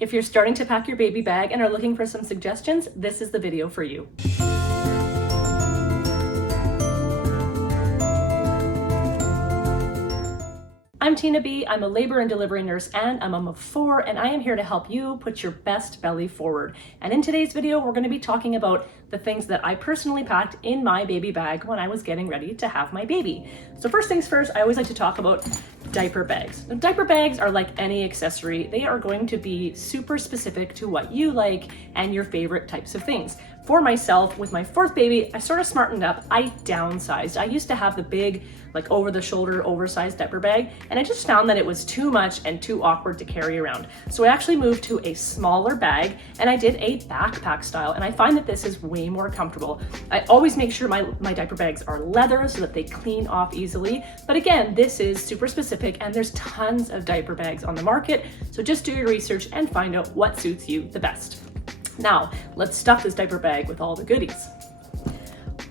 If you're starting to pack your baby bag and are looking for some suggestions, this is the video for you. I'm Tina B. I'm a labor and delivery nurse and a mom of 4, and I am here to help you put your best belly forward. And in today's video, we're going to be talking about the things that I personally packed in my baby bag when I was getting ready to have my baby. So first things first, I always like to talk about diaper bags. Now, diaper bags are like any accessory. They are going to be super specific to what you like and your favorite types of things. For myself, with my 4th baby, I sort of smartened up. I downsized. I used to have the big, like over the shoulder, oversized diaper bag, and I just found that it was too much and too awkward to carry around. So I actually moved to a smaller bag and I did a backpack style, and I find that this is way more comfortable. I always make sure my diaper bags are leather so that they clean off easily. But again, this is super specific and there's tons of diaper bags on the market. So just do your research and find out what suits you the best. Now, let's stuff this diaper bag with all the goodies.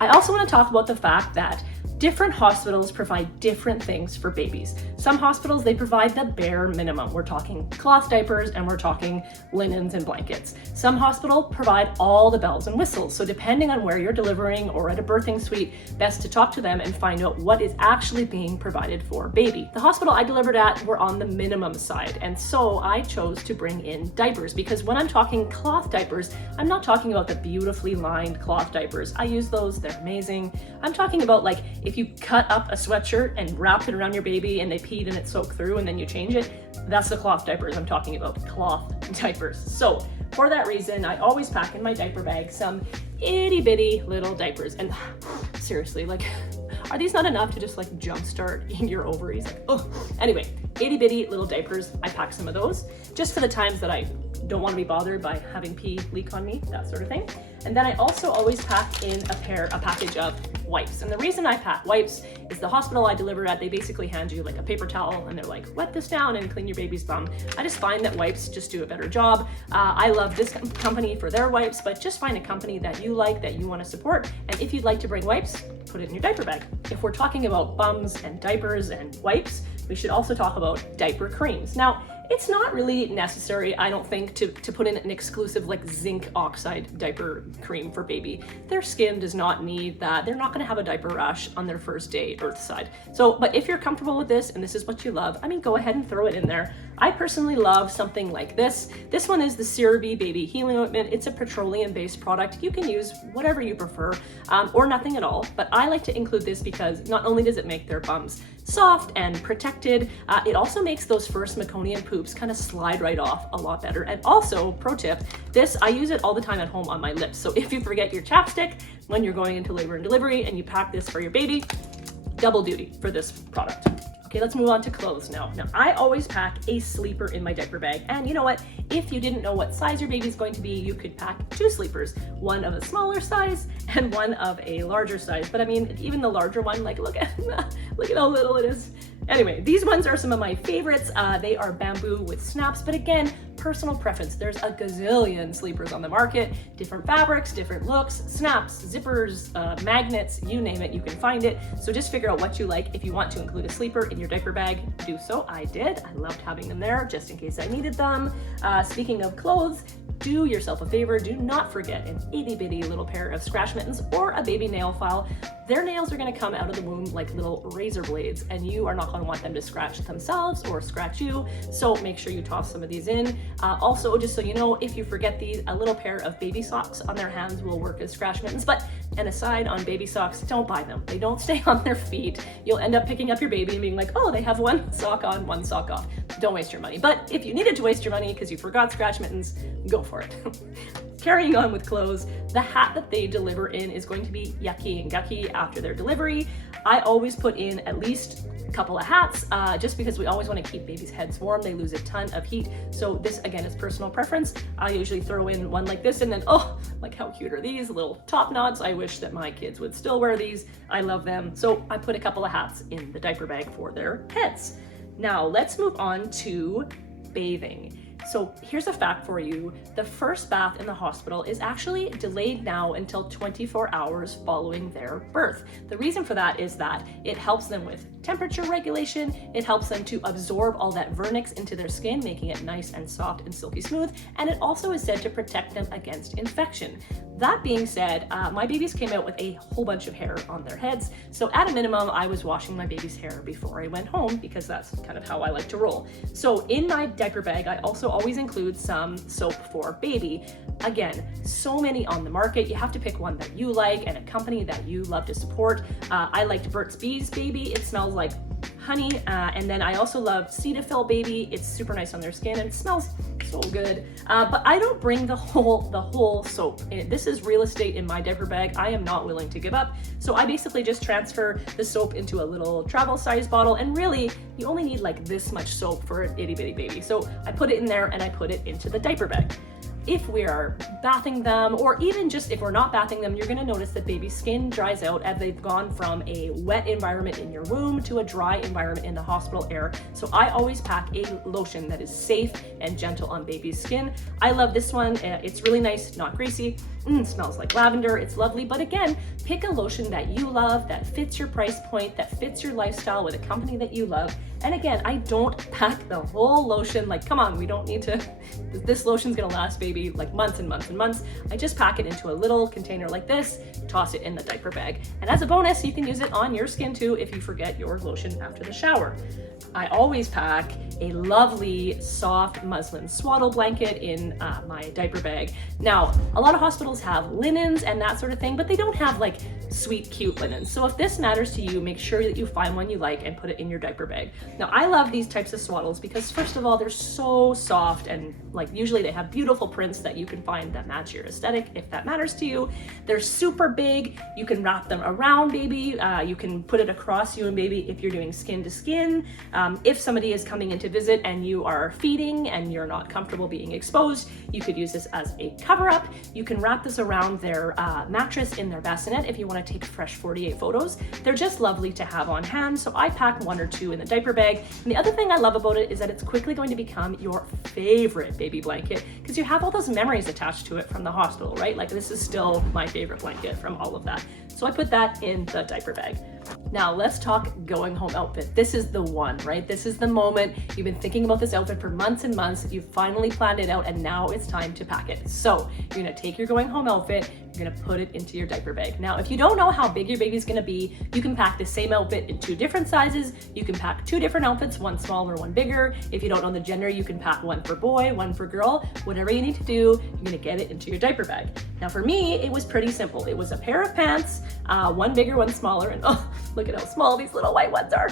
I also want to talk about the fact that different hospitals provide different things for babies. Some hospitals, they provide the bare minimum. We're talking cloth diapers and we're talking linens and blankets. Some hospitals provide all the bells and whistles. So depending on where you're delivering or at a birthing suite, best to talk to them and find out what is actually being provided for baby. The hospital I delivered at were on the minimum side. And so I chose to bring in diapers, because when I'm talking cloth diapers, I'm not talking about the beautifully lined cloth diapers. I use those, they're amazing. I'm talking about like if you cut up a sweatshirt and wrap it around your baby and they peed and it soaked through and then you change it, that's the cloth diapers I'm talking about, cloth diapers. So for that reason, I always pack in my diaper bag some itty bitty little diapers. And seriously, like, are these not enough to just like jumpstart your ovaries? Like, oh, anyway, itty bitty little diapers. I pack some of those just for the times that I don't want to be bothered by having pee leak on me, that sort of thing. And then I also always pack in a package of wipes. And the reason I pack wipes is the hospital I deliver at, they basically hand you like a paper towel and they're like, wet this down and clean your baby's bum. I just find that wipes just do a better job. I love this company for their wipes, but just find a company that you like, that you want to support. And if you'd like to bring wipes, put it in your diaper bag. If we're talking about bums and diapers and wipes, we should also talk about diaper creams. Now, it's not really necessary, I don't think, to put in an exclusive like zinc oxide diaper cream for baby. Their skin does not need that. They're not gonna have a diaper rash on their first day earthside. So, but if you're comfortable with this and this is what you love, I mean, go ahead and throw it in there. I personally love something like this. This one is the CeraVe Baby Healing Ointment. It's a petroleum-based product. You can use whatever you prefer, or nothing at all. But I like to include this because not only does it make their bums soft and protected, it also makes those first meconium poops kind of slide right off a lot better. And also, pro tip, this, I use it all the time at home on my lips. So if you forget your chapstick when you're going into labor and delivery and you pack this for your baby, double duty for this product. Okay, let's move on to clothes now. Now, I always pack a sleeper in my diaper bag. And you know what? If you didn't know what size your baby's going to be, you could pack 2 sleepers, one of a smaller size and one of a larger size. But I mean, even the larger one, like look at how little it is. Anyway, these ones are some of my favorites. They are bamboo with snaps, but again, personal preference. There's a gazillion sleepers on the market, different fabrics, different looks, snaps, zippers, magnets, you name it, you can find it. So just figure out what you like. If you want to include a sleeper in your diaper bag, do so. I did. I loved having them there just in case I needed them. Speaking of clothes, do yourself a favor, do not forget an itty bitty little pair of scratch mittens or a baby nail file. Their nails are gonna come out of the womb like little razor blades, and you are not gonna want them to scratch themselves or scratch you, so make sure you toss some of these in. Also, just so you know, if you forget these, a little pair of baby socks on their hands will work as scratch mittens. But an aside on baby socks, don't buy them. They don't stay on their feet. You'll end up picking up your baby and being like, oh, they have one sock on, one sock off. Don't waste your money. But if you needed to waste your money because you forgot scratch mittens, go for it. Carrying on with clothes, the hat that they deliver in is going to be yucky and gucky after their delivery. I always put in at least a couple of hats, just because we always want to keep babies' heads warm. They lose a ton of heat. So this, again, is personal preference. I usually throw in one like this, and then, oh, like how cute are these little top knots? I wish that my kids would still wear these. I love them. So I put a couple of hats in the diaper bag for their heads. Now let's move on to bathing. So here's a fact for you. The first bath in the hospital is actually delayed now until 24 hours following their birth. The reason for that is that it helps them with temperature regulation. It helps them to absorb all that vernix into their skin, making it nice and soft and silky smooth. And it also is said to protect them against infection. That being said, my babies came out with a whole bunch of hair on their heads. So at a minimum, I was washing my baby's hair before I went home because that's kind of how I like to roll. So in my diaper bag, I also always include some soap for baby. Again, so many on the market. You have to pick one that you like and a company that you love to support. I liked Burt's Bees Baby. It smells like honey. And then I also love Cetaphil Baby. It's super nice on their skin and it smells so good. But I don't bring the whole soap. This is real estate in my diaper bag. I am not willing to give up. So I basically just transfer the soap into a little travel size bottle. And really, you only need like this much soap for an itty bitty baby. So I put it in there and I put it into the diaper bag. If we are bathing them, or even just if we're not bathing them, you're gonna notice that baby's skin dries out as they've gone from a wet environment in your womb to a dry environment in the hospital air. So I always pack a lotion that is safe and gentle on baby's skin. I love this one. It's really nice, not greasy. Smells like lavender. It's lovely. But again, pick a lotion that you love, that fits your price point, that fits your lifestyle with a company that you love. And again, I don't pack the whole lotion. Like, come on, we don't need to, this lotion's gonna last baby like months and months and months. I just pack it into a little container like this, toss it in the diaper bag. And as a bonus, you can use it on your skin too if you forget your lotion after the shower. I always pack a lovely soft muslin swaddle blanket in my diaper bag. Now, a lot of hospitals have linens and that sort of thing, but they don't have like sweet, cute linens. So if this matters to you, make sure that you find one you like and put it in your diaper bag. Now, I love these types of swaddles because first of all, they're so soft and like usually they have beautiful prints that you can find that match your aesthetic if that matters to you. They're super big. You can wrap them around baby. You can put it across you and baby if you're doing skin to skin. If somebody is coming in to visit and you are feeding and you're not comfortable being exposed, you could use this as a cover up. You can wrap this around their mattress in their bassinet if you want to take fresh 48 photos. They're just lovely to have on hand. So I pack one or two in the diaper bag. And the other thing I love about it is that it's quickly going to become your favorite baby blanket because you have all those memories attached to it from the hospital, right? Like this is still my favorite blanket from all of that. So I put that in the diaper bag. Now let's talk going home outfit. This is the one, right? This is the moment. You've been thinking about this outfit for months and months. You've finally planned it out and now it's time to pack it. So you're gonna take your going home outfit, you're gonna put it into your diaper bag. Now, if you don't know how big your baby's gonna be, you can pack the same outfit in 2 different sizes. You can pack 2 different outfits, one smaller, one bigger. If you don't know the gender, you can pack one for boy, one for girl. Whatever you need to do, you're gonna get it into your diaper bag. Now for me, it was pretty simple. It was a pair of pants, one bigger, one smaller, and oh, look at how small these little white ones are.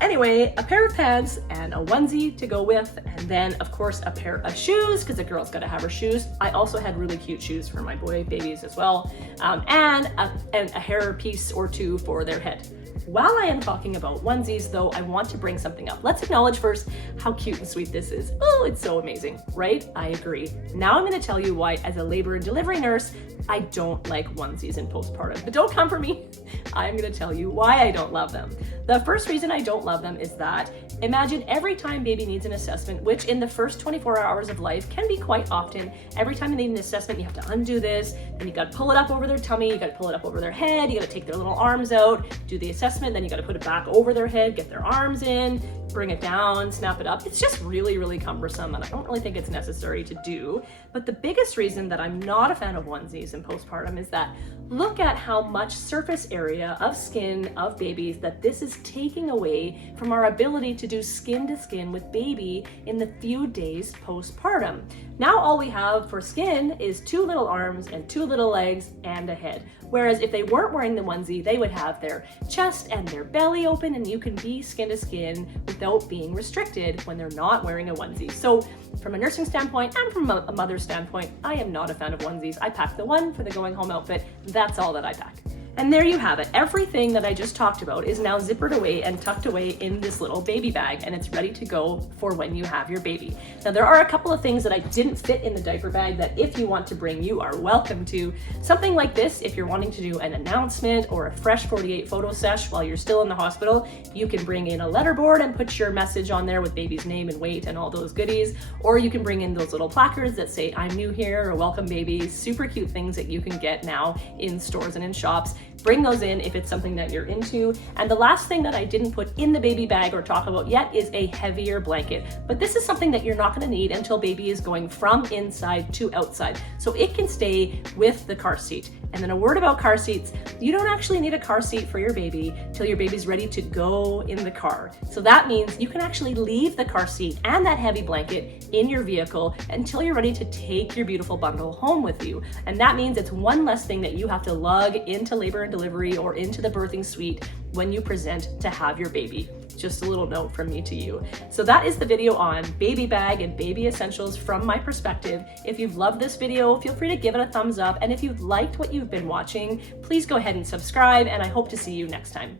Anyway, a pair of pants and a onesie to go with, and then of course a pair of shoes because the girl's got to have her shoes. I also had really cute shoes for my boy babies as well, and a hair piece or 2 for their head. While I am talking about onesies though, I want to bring something up. Let's acknowledge first how cute and sweet this is. Oh, it's so amazing, right? I agree. Now I'm gonna tell you why, as a labor and delivery nurse, I don't like onesies in postpartum. But don't come for me. I'm gonna tell you why I don't love them. The first reason I don't love them is that imagine every time baby needs an assessment, which in the first 24 hours of life can be quite often. Every time they need an assessment, you have to undo this, and you gotta pull it up over their tummy, you gotta pull it up over their head, you gotta take their little arms out, do the assessment, then you gotta put it back over their head, get their arms in, bring it down, snap it up. It's just really, really cumbersome, and I don't really think it's necessary to do. But the biggest reason that I'm not a fan of onesies in postpartum is that look at how much surface area of skin of babies that this is taking away from our ability to do skin to skin with baby in the few days postpartum. Now all we have for skin is 2 little arms and 2 little legs and a head. Whereas if they weren't wearing the onesie, they would have their chest and their belly open, and you can be skin to skin without being restricted when they're not wearing a onesie. So from a nursing standpoint and from a mother's standpoint, I am not a fan of onesies. I pack the one for the going home outfit. That's all that I pack. And there you have it. Everything that I just talked about is now zippered away and tucked away in this little baby bag, and it's ready to go for when you have your baby. Now there are a couple of things that I didn't fit in the diaper bag that if you want to bring, you are welcome to. Something like this, if you're wanting to do an announcement or a fresh 48 photo sesh while you're still in the hospital, you can bring in a letterboard and put your message on there with baby's name and weight and all those goodies. Or you can bring in those little placards that say, I'm new here, or welcome baby. Super cute things that you can get now in stores and in shops. bring those in if it's something that you're into. And the last thing that I didn't put in the baby bag or talk about yet is a heavier blanket. But this is something that you're not going to need until baby is going from inside to outside. So it can stay with the car seat. And then a word about car seats, you don't actually need a car seat for your baby till your baby's ready to go in the car. So that means you can actually leave the car seat and that heavy blanket in your vehicle until you're ready to take your beautiful bundle home with you. And that means it's one less thing that you have to lug into labor and delivery or into the birthing suite when you present to have your baby. Just a little note from me to you. So that is the video on baby bag and baby essentials from my perspective. If you've loved this video, feel free to give it a thumbs up. And if you've liked what you've been watching, please go ahead and subscribe, and I hope to see you next time.